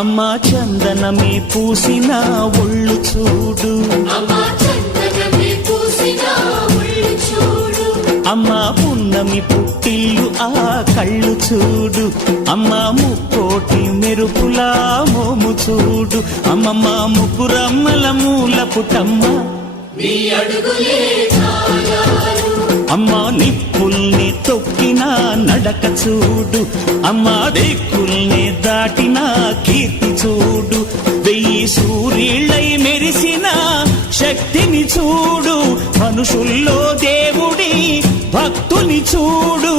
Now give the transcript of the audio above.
అమ్మా చందనమే పూసిన ఒళ్ళు చూడు, అమ్మా పున్నమి పుట్టిల్లు ఆ కళ్ళు చూడు, అమ్మా ముక్కోటి మెరుపులా మోము చూడు, అమ్మమ్మ ముగ్గురమ్మల మూల పుటమ్మ అమ్మా నిప్పుల్ని తొక్కిన నడక చూడు, అమ్మా దిక్కుల్ని దాటిన కీర్తి చూడు, 1000 సూర్యుళ్ళై మెరిసిన శక్తిని చూడు, మనుషుల్లో దేవుడి భక్తుని చూడు.